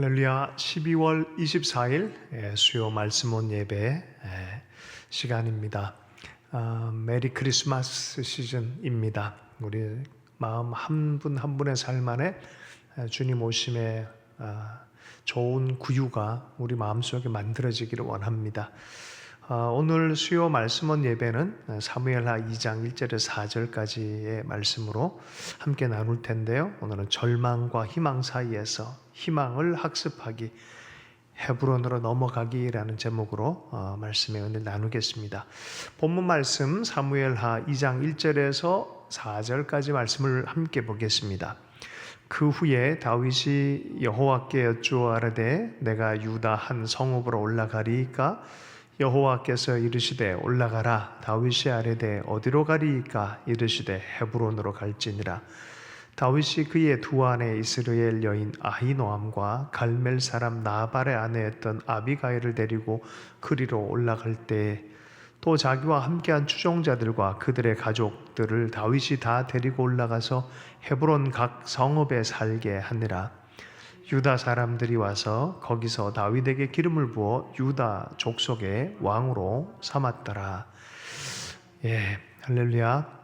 할렐루야. 12월 24일 수요 말씀온 예배 시간입니다. 메리 크리스마스 시즌입니다. 우리 마음 한 분 한 분의 삶 안에 주님 오심의 좋은 구유가 우리 마음속에 만들어지기를 원합니다. 오늘 수요 말씀원 예배는 사무엘하 2장 1절에서 4절까지의 말씀으로 함께 나눌 텐데요. 오늘은 절망과 희망 사이에서 희망을 학습하기, 헤브론으로 넘어가기라는 제목으로 말씀의 은혜를 나누겠습니다. 본문 말씀 사무엘하 2장 1절에서 4절까지 말씀을 함께 보겠습니다. 그 후에 다윗이 여호와께 여쭈어가라되 내가 유다 한 성읍으로 올라가리이까 여호와께서 이르시되 올라가라. 다윗이 아뢰되 어디로 가리이까 이르시되 헤브론으로 갈지니라. 다윗이 그의 두 아내 이스라엘 여인 아히노암과 갈멜 사람 나발의 아내였던 아비가일을 데리고 그리로 올라갈 때 또 자기와 함께한 추종자들과 그들의 가족들을 다윗이 다 데리고 올라가서 헤브론 각 성읍에 살게 하니라. 유다 사람들이 와서 거기서 다윗에게 기름을 부어 유다 족속의 왕으로 삼았더라. 할렐루야.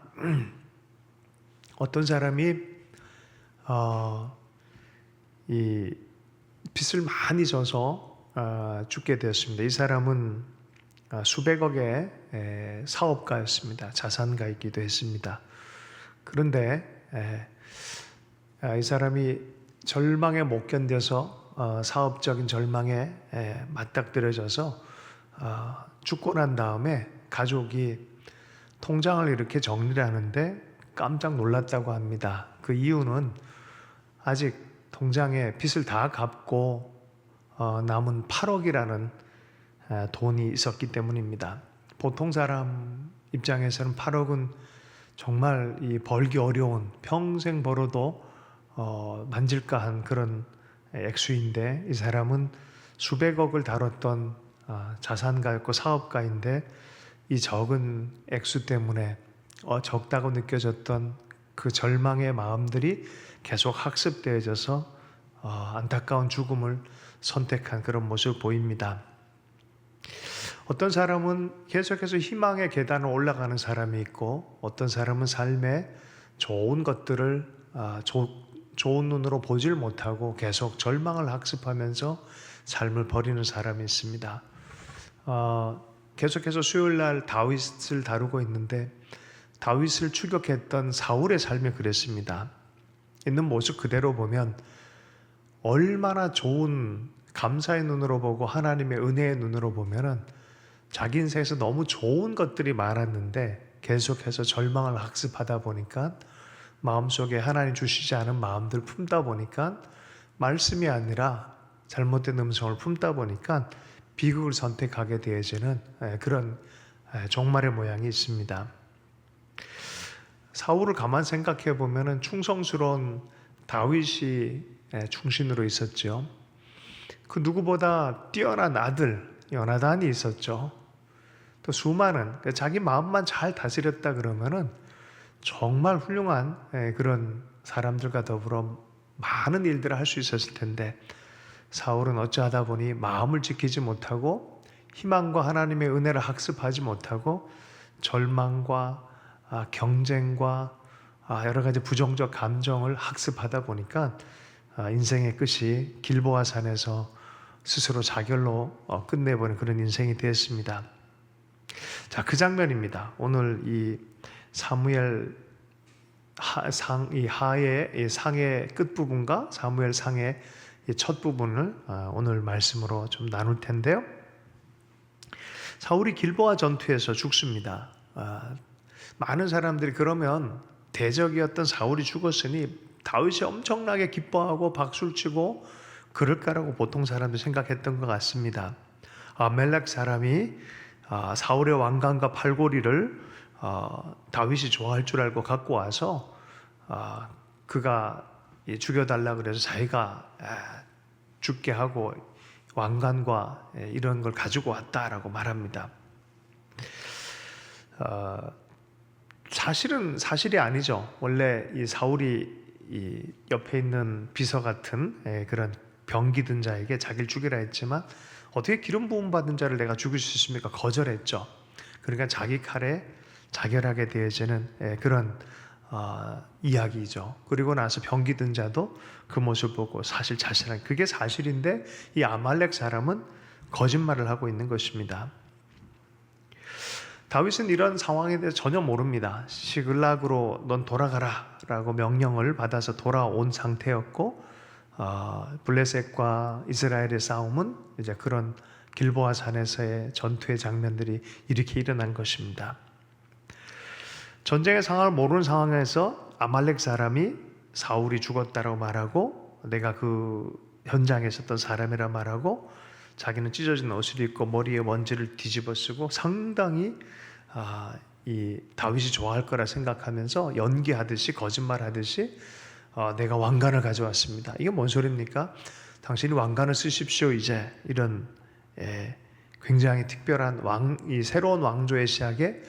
어떤 사람이 이 빚을 많이 져서 죽게 되었습니다. 이 사람은 수백억의 사업가였습니다. 자산가이기도 했습니다. 그런데 이 사람이 절망에 못 견뎌서 사업적인 절망에 맞닥뜨려져서 죽고 난 다음에 가족이 통장을 이렇게 정리를 하는데 깜짝 놀랐다고 합니다. 그 이유는 아직 통장에 빚을 다 갚고 남은 8억이라는 돈이 있었기 때문입니다. 보통 사람 입장에서는 8억은 정말 벌기 어려운, 평생 벌어도 만질까 한 그런 액수인데 이 사람은 수백억을 다뤘던 자산가였고 사업가인데 이 적은 액수 때문에 적다고 느껴졌던 그 절망의 마음들이 계속 학습되어져서 안타까운 죽음을 선택한 그런 모습을 보입니다. 어떤 사람은 계속해서 희망의 계단을 올라가는 사람이 있고 어떤 사람은 삶에 좋은 것들을 좋은 눈으로 보질 못하고 계속 절망을 학습하면서 삶을 버리는 사람이 있습니다. 계속해서 수요일날 다윗을 다루고 있는데 다윗을 추격했던 사울의 삶이 그랬습니다. 있는 모습 그대로 보면 얼마나 좋은 감사의 눈으로 보고 하나님의 은혜의 눈으로 보면은 자기 인생에서 너무 좋은 것들이 많았는데 계속해서 절망을 학습하다 보니까 마음속에 하나님 주시지 않은 마음들 품다 보니까 말씀이 아니라 잘못된 음성을 품다 보니까 비극을 선택하게 되어지는 그런 종말의 모양이 있습니다. 사울을 가만 생각해 보면은 충성스러운 다윗이 중심으로 있었죠. 그 누구보다 뛰어난 아들 요나단이 있었죠. 또 수많은 자기 마음만 잘 다스렸다 그러면은 정말 훌륭한 그런 사람들과 더불어 많은 일들을 할 수 있었을 텐데 사울은 어찌하다 보니 마음을 지키지 못하고 희망과 하나님의 은혜를 학습하지 못하고 절망과 경쟁과 여러 가지 부정적 감정을 학습하다 보니까 인생의 끝이 길보아 산에서 스스로 자결로 끝내버린 그런 인생이 되었습니다. 자, 그 장면입니다. 오늘 이 사무엘 하의 상의 끝부분과 사무엘 상의 첫 부분을 오늘 말씀으로 좀 나눌 텐데요. 사울이 길보아 전투에서 죽습니다. 많은 사람들이 그러면 대적이었던 사울이 죽었으니 다윗이 엄청나게 기뻐하고 박수를 치고 그럴까라고 보통 사람들이 생각했던 것 같습니다. 아멜렉 사람이 사울의 왕관과 팔고리를 다윗이 좋아할 줄 알고 갖고 와서 그가 죽여달라 그래서 자기가 죽게 하고 왕관과 이런 걸 가지고 왔다라고 말합니다. 사실이 아니죠. 원래 이 사울이 이 옆에 있는 비서 같은 그런 병기든 자에게 자기를 죽이라 했지만 어떻게 기름 부음 받은 자를 내가 죽일 수 있습니까? 거절했죠. 그러니까 자기 칼에 자결하게 되어지는 그런 이야기죠. 그리고 나서 병기든 자도 그 모습을 보고 사실 자신은 그게 사실인데 이 아말렉 사람은 거짓말을 하고 있는 것입니다. 다윗은 이런 상황에 대해서 전혀 모릅니다. 시글락으로 넌 돌아가라 라고 명령을 받아서 돌아온 상태였고 블레셋과 이스라엘의 싸움은 이제 그런 길보아 산에서의 전투의 장면들이 이렇게 일어난 것입니다. 전쟁의 상황을 모르는 상황에서 아말렉 사람이 사울이 죽었다고 말하고 내가 그 현장에 있었던 사람이라 말하고 자기는 찢어진 옷을 입고 머리에 먼지를 뒤집어 쓰고 상당히 이 다윗이 좋아할 거라 생각하면서 연기하듯이 거짓말하듯이 내가 왕관을 가져왔습니다. 이게 뭔 소리입니까? 당신이 왕관을 쓰십시오. 이제 이런 굉장히 특별한 이 새로운 왕조의 시작에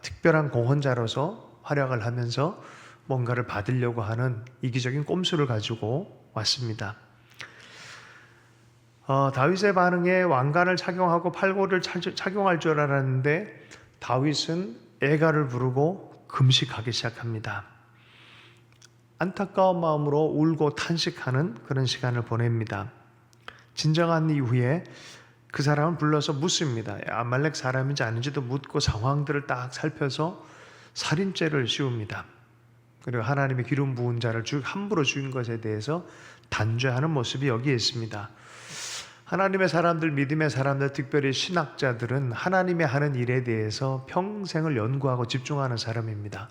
특별한 공헌자로서 활약을 하면서 뭔가를 받으려고 하는 이기적인 꼼수를 가지고 왔습니다. 다윗의 반응에 왕관을 착용하고 팔고를 착용할 줄 알았는데 다윗은 애가를 부르고 금식하기 시작합니다. 안타까운 마음으로 울고 탄식하는 그런 시간을 보냅니다. 진정한 이후에 그 사람을 불러서 묻습니다. 아말렉 사람인지 아닌지도 묻고 상황들을 딱 살펴서 살인죄를 씌웁니다. 그리고 하나님의 기름 부은 자를 함부로 죽인 것에 대해서 단죄하는 모습이 여기에 있습니다. 하나님의 사람들, 믿음의 사람들, 특별히 신학자들은 하나님의 하는 일에 대해서 평생을 연구하고 집중하는 사람입니다.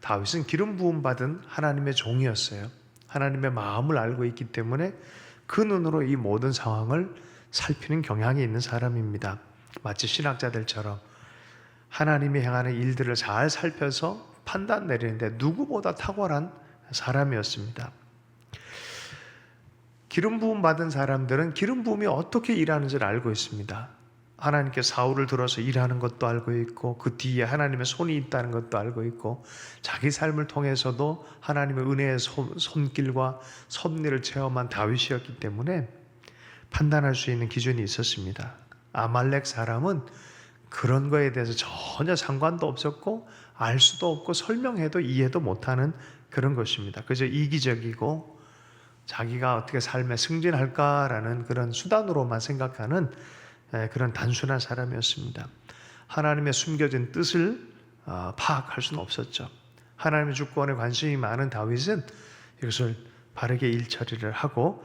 다윗은 기름 부음 받은 하나님의 종이었어요. 하나님의 마음을 알고 있기 때문에 그 눈으로 이 모든 상황을 살피는 경향이 있는 사람입니다. 마치 신학자들처럼 하나님이 행하는 일들을 잘 살펴서 판단 내리는데 누구보다 탁월한 사람이었습니다. 기름 부음 받은 사람들은 기름 부음이 어떻게 일하는지를 알고 있습니다. 하나님께 사울을 들어서 일하는 것도 알고 있고 그 뒤에 하나님의 손이 있다는 것도 알고 있고 자기 삶을 통해서도 하나님의 은혜의 손길과 섭리를 체험한 다윗이었기 때문에 판단할 수 있는 기준이 있었습니다. 아말렉 사람은 그런 거에 대해서 전혀 상관도 없었고 알 수도 없고 설명해도 이해도 못하는 그런 것입니다. 그저 이기적이고 자기가 어떻게 삶에 승진할까라는 그런 수단으로만 생각하는 그런 단순한 사람이었습니다. 하나님의 숨겨진 뜻을 파악할 수는 없었죠. 하나님의 주권에 관심이 많은 다윗은 이것을 바르게 일처리를 하고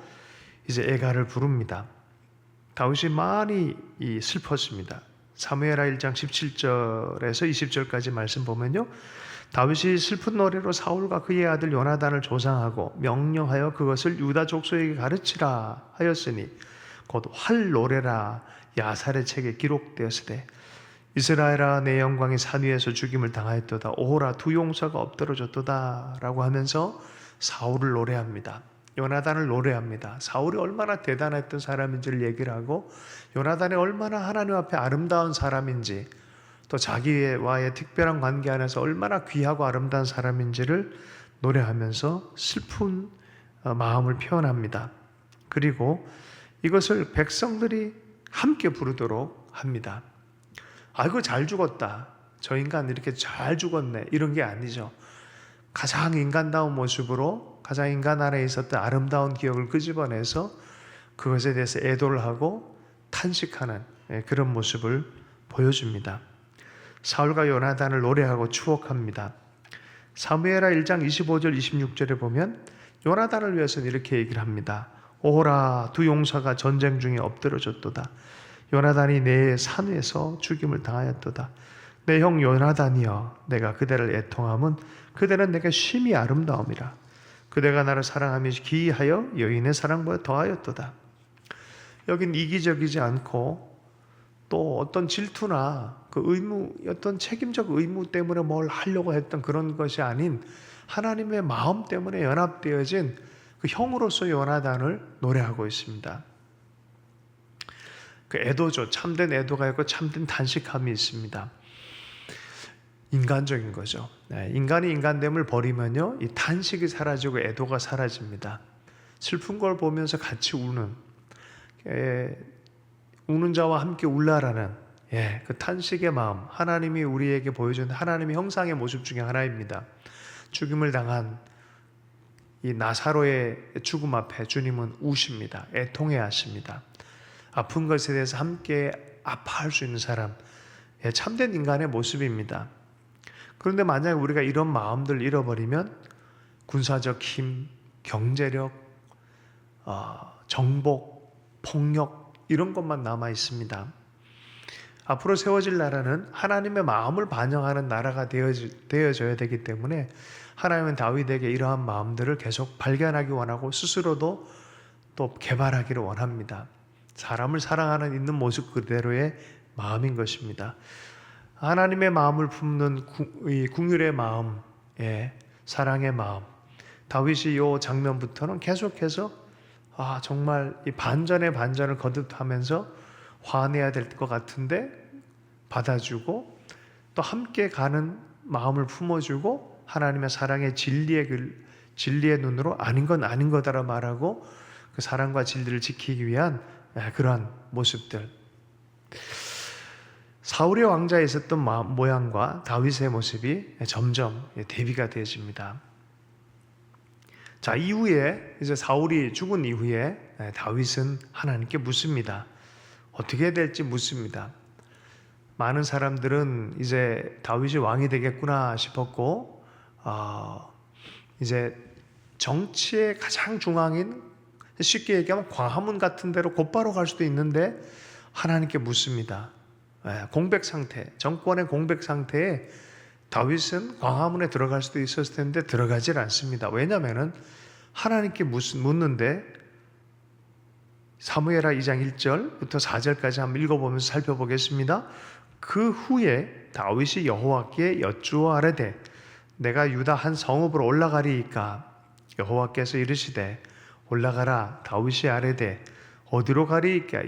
이제 애가를 부릅니다. 다윗이 많이 슬펐습니다. 사무엘하 1장 17절에서 20절까지 말씀 보면요, 다윗이 슬픈 노래로 사울과 그의 아들 요나단을 조상하고 명령하여 그것을 유다 족속에게 가르치라 하였으니 곧 활 노래라 야살의 책에 기록되었으되 이스라엘아 내 영광이 산 위에서 죽임을 당하였도다 오호라 두 용사가 엎드러졌도다 라고 하면서 사울을 노래합니다. 요나단을 노래합니다. 사울이 얼마나 대단했던 사람인지를 얘기를 하고 요나단이 얼마나 하나님 앞에 아름다운 사람인지 또 자기와의 특별한 관계 안에서 얼마나 귀하고 아름다운 사람인지를 노래하면서 슬픈 마음을 표현합니다. 그리고 이것을 백성들이 함께 부르도록 합니다. 아이고 잘 죽었다. 저 인간 이렇게 잘 죽었네. 이런 게 아니죠. 가장 인간다운 모습으로 가장 인간 안에 있었던 아름다운 기억을 끄집어내서 그것에 대해서 애도를 하고 탄식하는 그런 모습을 보여줍니다. 사울과 요나단을 노래하고 추억합니다. 사무엘하 1장 25절 26절에 보면 요나단을 위해서는 이렇게 얘기를 합니다. 오호라 두 용사가 전쟁 중에 엎드러졌도다. 요나단이 내 산에서 죽임을 당하였도다. 내 형 요나단이여 내가 그대를 애통함은 그대는 내게 심히 아름다움이라. 그대가 나를 사랑하며 기이하여 여인의 사랑보다 더하였도다. 여긴 이기적이지 않고 또 어떤 질투나 그 의무, 어떤 책임적 의무 때문에 뭘 하려고 했던 그런 것이 아닌 하나님의 마음 때문에 연합되어진 그 형으로서 요나단을 노래하고 있습니다. 그 애도죠. 참된 애도가 있고 참된 탄식함이 있습니다. 인간적인 거죠. 인간이 인간됨을 버리면요, 이 탄식이 사라지고 애도가 사라집니다. 슬픈 걸 보면서 같이 우는 자와 함께 울라라는 그 탄식의 마음, 하나님이 우리에게 보여준 하나님의 형상의 모습 중에 하나입니다. 죽임을 당한 이 나사로의 죽음 앞에 주님은 우십니다. 애통해 하십니다. 아픈 것에 대해서 함께 아파할 수 있는 사람, 참된 인간의 모습입니다. 그런데 만약에 우리가 이런 마음들을 잃어버리면 군사적 힘, 경제력, 정복, 폭력 이런 것만 남아 있습니다. 앞으로 세워질 나라는 하나님의 마음을 반영하는 나라가 되어져야 되기 때문에 하나님은 다윗에게 이러한 마음들을 계속 발견하기 원하고 스스로도 또 개발하기를 원합니다. 사람을 사랑하는 있는 모습 그대로의 마음인 것입니다. 하나님의 마음을 품는 궁율의 마음, 사랑의 마음. 다윗이 이 장면부터는 계속해서 정말 이 반전의 반전을 거듭하면서 화내야 될 것 같은데 받아주고 또 함께 가는 마음을 품어주고 하나님의 사랑의 진리의 눈으로 아닌 건 아닌 거다라 말하고 그 사랑과 진리를 지키기 위한 그러한 모습들. 사울의 왕자에 있었던 모양과 다윗의 모습이 점점 대비가 되어집니다. 자, 이후에 이제 사울이 죽은 이후에 다윗은 하나님께 묻습니다. 어떻게 해야 될지 묻습니다. 많은 사람들은 이제 다윗이 왕이 되겠구나 싶었고, 이제 정치의 가장 중앙인 쉽게 얘기하면 광화문 같은 데로 곧바로 갈 수도 있는데 하나님께 묻습니다. 공백 상태, 정권의 공백 상태에 다윗은 광화문에 들어갈 수도 있었을 텐데 들어가질 않습니다. 왜냐하면 하나님께 묻는데 사무엘하 2장 1절부터 4절까지 한번 읽어보면서 살펴보겠습니다. 그 후에 다윗이 여호와께 여쭈어 아뢰되 내가 유다 한 성읍으로 올라가리이까 여호와께서 이르시되 올라가라. 다윗이 아뢰되 어디로 가리이까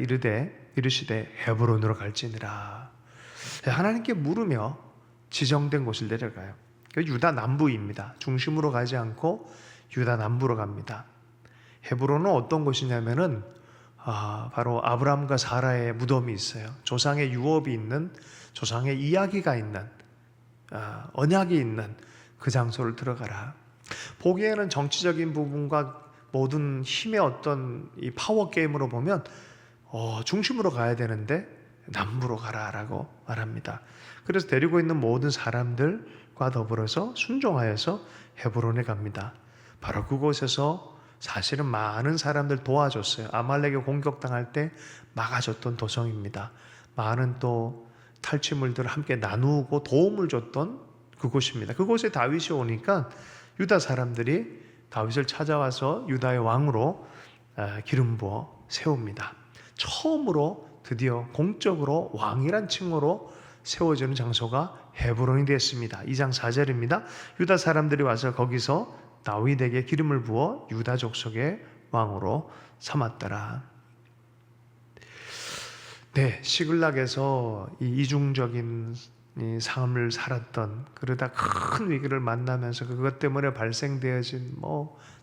이르시되 헤브론으로 갈지니라. 하나님께 물으며 지정된 곳을 내려가요. 유다 남부입니다. 중심으로 가지 않고 유다 남부로 갑니다. 헤브론은 어떤 곳이냐면은 바로 아브라함과 사라의 무덤이 있어요. 조상의 유업이 있는, 조상의 이야기가 있는, 언약이 있는 그 장소를 들어가라. 보기에는 정치적인 부분과 모든 힘의 어떤 이 파워 게임으로 보면 중심으로 가야 되는데 남부로 가라라고 말합니다. 그래서 데리고 있는 모든 사람들과 더불어서 순종하여서 헤브론에 갑니다. 바로 그곳에서 사실은 많은 사람들 도와줬어요. 아말렉에 공격당할 때 막아줬던 도성입니다. 많은 또 탈취물들을 함께 나누고 도움을 줬던 그곳입니다. 그곳에 다윗이 오니까 유다 사람들이 다윗을 찾아와서 유다의 왕으로 기름 부어 세웁니다. 처음으로 드디어 공적으로 왕이란 칭호로 세워지는 장소가 헤브론이 됐습니다. 2장 4절입니다. 유다 사람들이 와서 거기서 다윗에게 기름을 부어 유다 족속의 왕으로 삼았더라. 네, 시글락에서 이 이중적인 삶을 살았던, 그러다 큰 위기를 만나면서 그것 때문에 발생되어진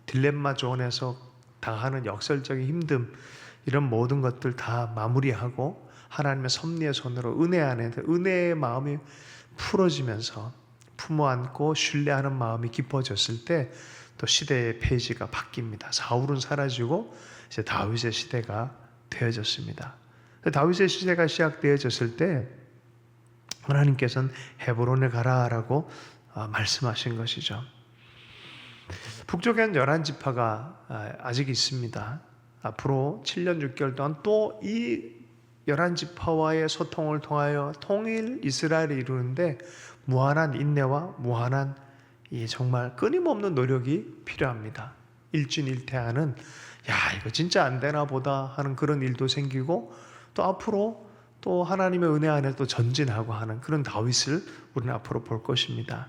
딜레마 존에서 당하는 역설적인 힘듦, 이런 모든 것들 다 마무리하고 하나님의 섭리의 손으로 은혜 안에 은혜의 마음이 풀어지면서 품어안고 신뢰하는 마음이 깊어졌을 때 또 시대의 페이지가 바뀝니다. 사울은 사라지고 이제 다윗의 시대가 되어졌습니다. 다윗의 시대가 시작되어졌을 때 하나님께서는 헤브론에 가라라고 말씀하신 것이죠. 북쪽에는 11지파가 아직 있습니다. 앞으로 7년 6개월 동안 또 이 11지파와의 소통을 통하여 통일 이스라엘을 이루는데 무한한 인내와 무한한 정말 끊임없는 노력이 필요합니다. 일진일퇴하는 이거 진짜 안 되나 보다 하는 그런 일도 생기고 또 앞으로 또 하나님의 은혜 안에 또 전진하고 하는 그런 다윗을 우리는 앞으로 볼 것입니다.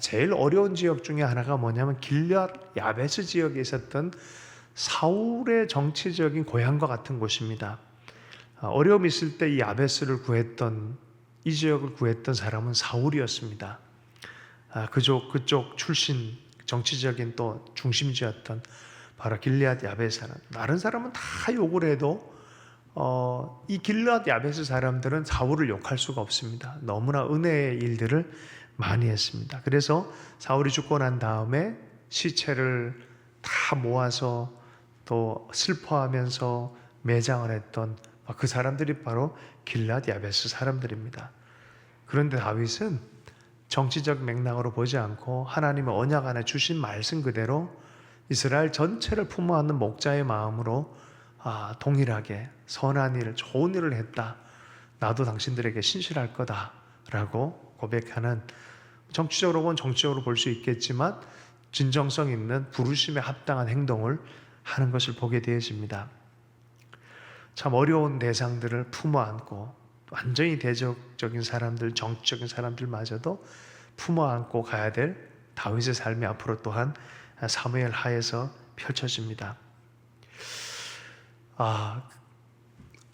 제일 어려운 지역 중에 하나가 뭐냐면 길앗 야베스 지역에 있었던 사울의 정치적인 고향과 같은 곳입니다. 어려움이 있을 때 이 야베스를 구했던, 이 지역을 구했던 사람은 사울이었습니다. 그쪽 출신 정치적인 또 중심지였던 바로 길르앗 야베스 사람. 다른 사람은 다 욕을 해도 이 길르앗 야베스 사람들은 사울을 욕할 수가 없습니다. 너무나 은혜의 일들을 많이 했습니다. 그래서 사울이 죽고 난 다음에 시체를 다 모아서 또 슬퍼하면서 매장을 했던 그 사람들이 바로 길르앗 야베스 사람들입니다. 그런데 다윗은 정치적 맥락으로 보지 않고 하나님의 언약 안에 주신 말씀 그대로 이스라엘 전체를 품어 안는 목자의 마음으로 동일하게 선한 일, 좋은 일을 했다. 나도 당신들에게 신실할 거다 라고 고백하는, 정치적으로 보면 정치적으로 볼 수 있겠지만 진정성 있는 부르심에 합당한 행동을 하는 것을 보게 되어집니다. 참 어려운 대상들을 품어 안고 완전히 대적적인 사람들, 정치적인 사람들마저도 품어 안고 가야 될 다윗의 삶이 앞으로 또한 사무엘 하에서 펼쳐집니다.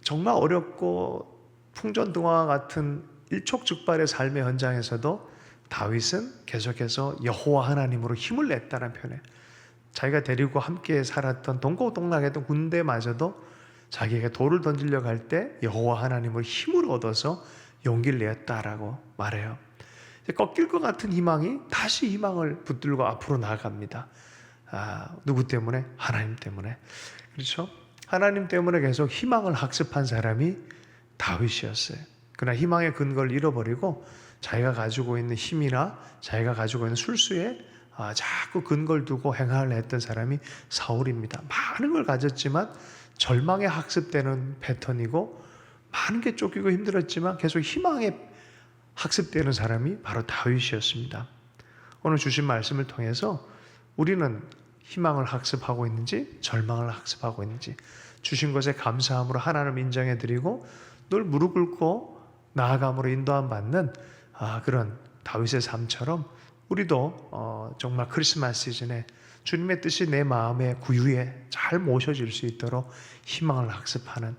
정말 어렵고 풍전등화와 같은 일촉즉발의 삶의 현장에서도 다윗은 계속해서 여호와 하나님으로 힘을 냈다는 표현에, 자기가 데리고 함께 살았던 동고동락했던 군대마저도 자기에게 돌을 던지려고 할 때 여호와 하나님으로 힘을 얻어서 용기를 내었다라고 말해요. 꺾일 것 같은 희망이 다시 희망을 붙들고 앞으로 나아갑니다. 누구 때문에? 하나님 때문에. 그렇죠? 하나님 때문에 계속 희망을 학습한 사람이 다윗이었어요. 그러나 희망의 근거를 잃어버리고 자기가 가지고 있는 힘이나 자기가 가지고 있는 술수에 자꾸 근거를 두고 행하려 했던 사람이 사울입니다. 많은 걸 가졌지만 절망에 학습되는 패턴이고, 많은 게 쫓기고 힘들었지만 계속 희망에 학습되는 사람이 바로 다윗이었습니다. 오늘 주신 말씀을 통해서 우리는 희망을 학습하고 있는지 절망을 학습하고 있는지, 주신 것에 감사함으로 하나님을 인정해드리고 늘 무릎 꿇고 나아감으로 인도함 받는 그런 다윗의 삶처럼 우리도 정말 크리스마스 시즌에 주님의 뜻이 내 마음의 구유에 잘 모셔질 수 있도록 희망을 학습하는,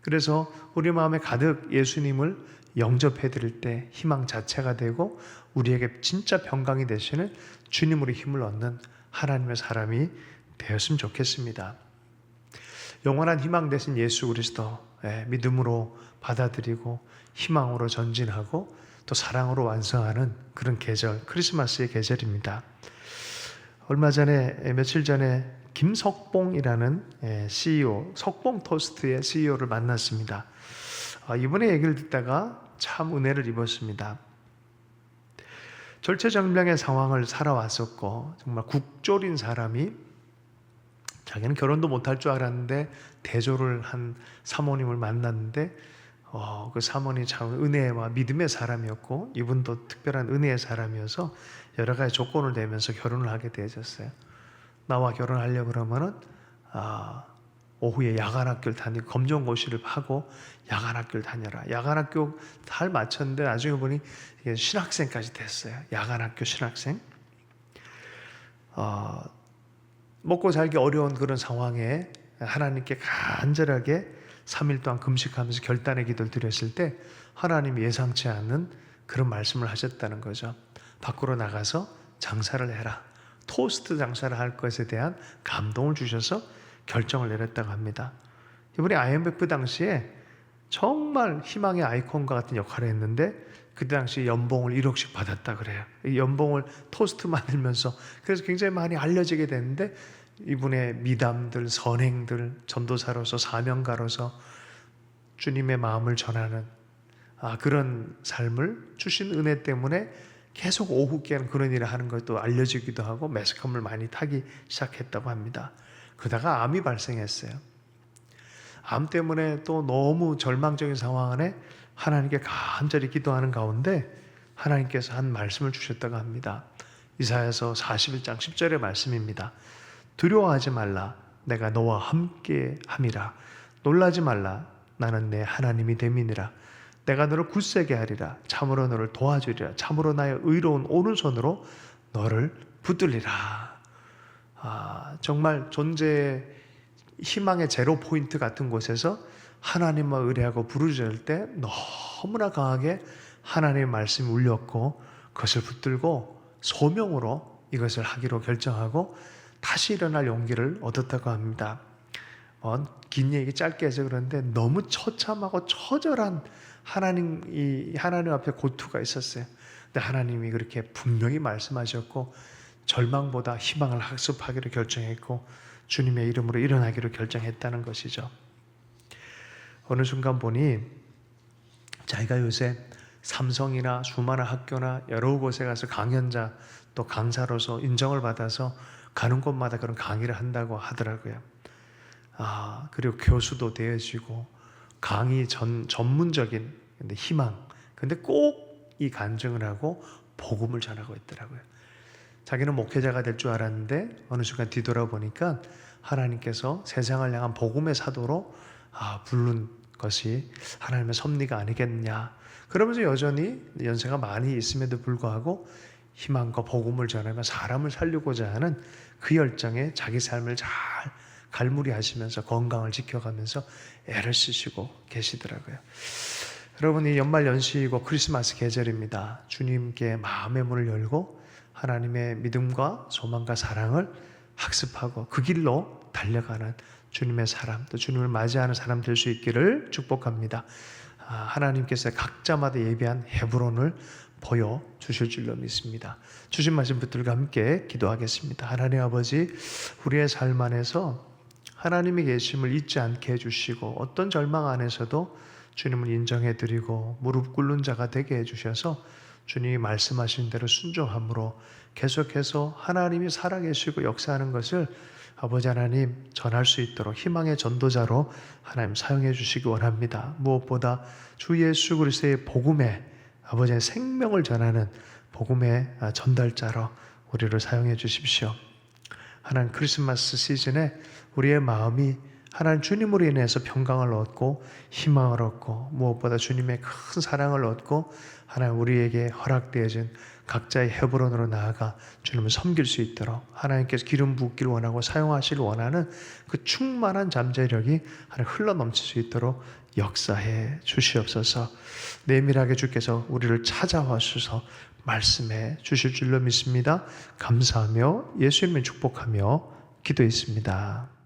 그래서 우리 마음에 가득 예수님을 영접해 드릴 때 희망 자체가 되고 우리에게 진짜 평강이 되시는 주님으로 힘을 얻는 하나님의 사람이 되었으면 좋겠습니다. 영원한 희망 되신 예수 그리스도 믿음으로 받아들이고 희망으로 전진하고 또 사랑으로 완성하는 그런 계절, 크리스마스의 계절입니다. 며칠 전에 김석봉이라는 CEO, 석봉토스트의 CEO를 만났습니다. 이분의 얘기를 듣다가 참 은혜를 입었습니다. 절체절명의 상황을 살아왔었고 정말 국졸인 사람이, 자기는 결혼도 못할 줄 알았는데 대조를 한 사모님을 만났는데 그 사모님이 참 은혜와 믿음의 사람이었고 이분도 특별한 은혜의 사람이어서 여러 가지 조건을 내면서 결혼을 하게 되어졌어요. 나와 결혼하려고 그러면은 오후에 야간학교를 다니고 검정고시를 하고 야간학교를 다녀라. 야간학교 잘 마쳤는데 나중에 보니 이게 신학생까지 됐어요. 야간학교 신학생. 먹고 살기 어려운 그런 상황에 하나님께 간절하게 3일 동안 금식하면서 결단의 기도를 드렸을 때 하나님이 예상치 않은 그런 말씀을 하셨다는 거죠. 밖으로 나가서 장사를 해라. 토스트 장사를 할 것에 대한 감동을 주셔서 결정을 내렸다고 합니다. 이분이 IMF 당시에 정말 희망의 아이콘과 같은 역할을 했는데 그때 당시 연봉을 1억씩 받았다 그래요. 이 연봉을 토스트 만들면서, 그래서 굉장히 많이 알려지게 됐는데 이분의 미담들, 선행들, 전도사로서 사명가로서 주님의 마음을 전하는 그런 삶을 주신 은혜 때문에 계속 오후께는 그런 일을 하는 것도 알려지기도 하고 매스컴을 많이 타기 시작했다고 합니다. 그러다가 암이 발생했어요. 암 때문에 또 너무 절망적인 상황 안에 하나님께 간절히 기도하는 가운데 하나님께서 한 말씀을 주셨다고 합니다. 이사야서 41장 10절의 말씀입니다. 두려워하지 말라. 내가 너와 함께 함이라. 놀라지 말라. 나는 내 하나님이 됨이니라. 내가 너를 굳세게 하리라. 참으로 너를 도와주리라. 참으로 나의 의로운 오른손으로 너를 붙들리라. 정말 존재의 희망의 제로 포인트 같은 곳에서 하나님만 의뢰하고 부르짖을 때 너무나 강하게 하나님의 말씀이 울렸고 그것을 붙들고 소명으로 이것을 하기로 결정하고 다시 일어날 용기를 얻었다고 합니다. 긴 얘기 짧게 해서 그런데 너무 처참하고 처절한 하나님 앞에 고투가 있었어요. 근데 하나님이 그렇게 분명히 말씀하셨고 절망보다 희망을 학습하기로 결정했고 주님의 이름으로 일어나기로 결정했다는 것이죠. 어느 순간 보니 자기가 요새 삼성이나 수많은 학교나 여러 곳에 가서 강연자 또 강사로서 인정을 받아서 가는 곳마다 그런 강의를 한다고 하더라고요. 그리고 교수도 되어지고 강의 전문적인 근데 희망. 근데 꼭 이 간증을 하고 복음을 전하고 있더라고요. 자기는 목회자가 될 줄 알았는데 어느 순간 뒤돌아보니까 하나님께서 세상을 향한 복음의 사도로 부른 것이 하나님의 섭리가 아니겠냐. 그러면서 여전히 연세가 많이 있음에도 불구하고 희망과 복음을 전하며 사람을 살리고자 하는 그 열정에 자기 삶을 잘 갈무리하시면서 건강을 지켜가면서 애를 쓰시고 계시더라고요. 여러분, 이 연말 연시이고 크리스마스 계절입니다. 주님께 마음의 문을 열고 하나님의 믿음과 소망과 사랑을 학습하고 그 길로 달려가는 주님의 사람, 또 주님을 맞이하는 사람 될 수 있기를 축복합니다. 하나님께서 각자마다 예비한 헤브론을 보여주실 줄로 믿습니다. 주신 말씀 붙들과 함께 기도하겠습니다. 하나님 아버지, 우리의 삶 안에서 하나님의 계심을 잊지 않게 해주시고 어떤 절망 안에서도 주님을 인정해드리고 무릎 꿇는 자가 되게 해주셔서 주님이 말씀하신 대로 순종함으로 계속해서 하나님이 살아계시고 역사하는 것을 아버지 하나님 전할 수 있도록 희망의 전도자로 하나님 사용해 주시기 원합니다. 무엇보다 주 예수 그리스도의 복음에 아버지의 생명을 전하는 복음의 전달자로 우리를 사용해 주십시오. 하나님 크리스마스 시즌에 우리의 마음이 하나님 주님으로 인해서 평강을 얻고 희망을 얻고 무엇보다 주님의 큰 사랑을 얻고 하나님 우리에게 허락되어진 각자의 헤브론으로 나아가 주님을 섬길 수 있도록 하나님께서 기름 붓기를 원하고 사용하시길 원하는 그 충만한 잠재력이 하나님 흘러넘칠 수 있도록 역사해 주시옵소서. 내밀하게 주께서 우리를 찾아와주셔서 말씀해 주실 줄로 믿습니다. 감사하며 예수님을 축복하며 기도했습니다.